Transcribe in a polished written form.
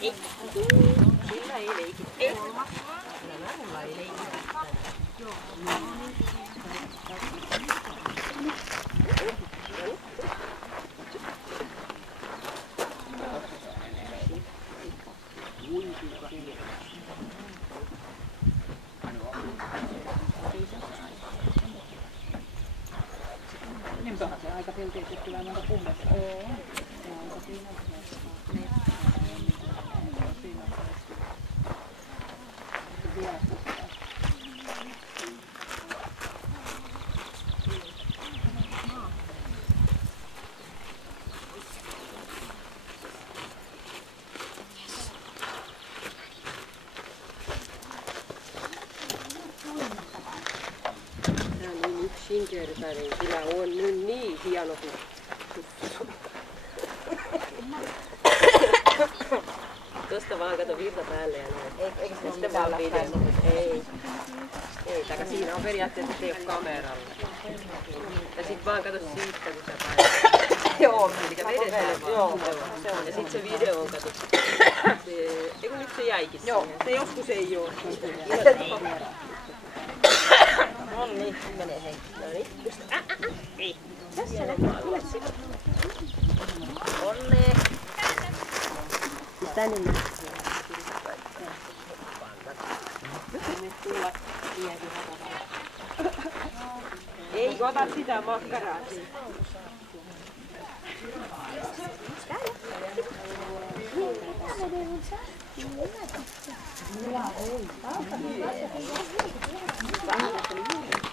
Ei. Sillä ei leikitä. Ei. Mulla ei leikitä. Nyt onhan se aika silti, että tulee monta puhdasta. Yksinkertainen. Sillä on nyt niin hieno Tuosta vaan kato virta päälle ja näin. Eikö se sitten vaan lähtee? Ei. Ei, taka siinä on periaatteessa, että ei ole kameralla. Ja sit vaan kato siitä, kun sä pääset. Joo. Eli vedetään vaan. Joo. Ja sit se video on kato. Eiku nyt se jäikin siihen. Joo. Se joskus ei oo. No niin, menee hei. No niin, just. Ei. Tässä näkyy. Tule sinne. Onnee. Tänne näkyy. Ei, ota sitä makkaraa siitä. Täällä.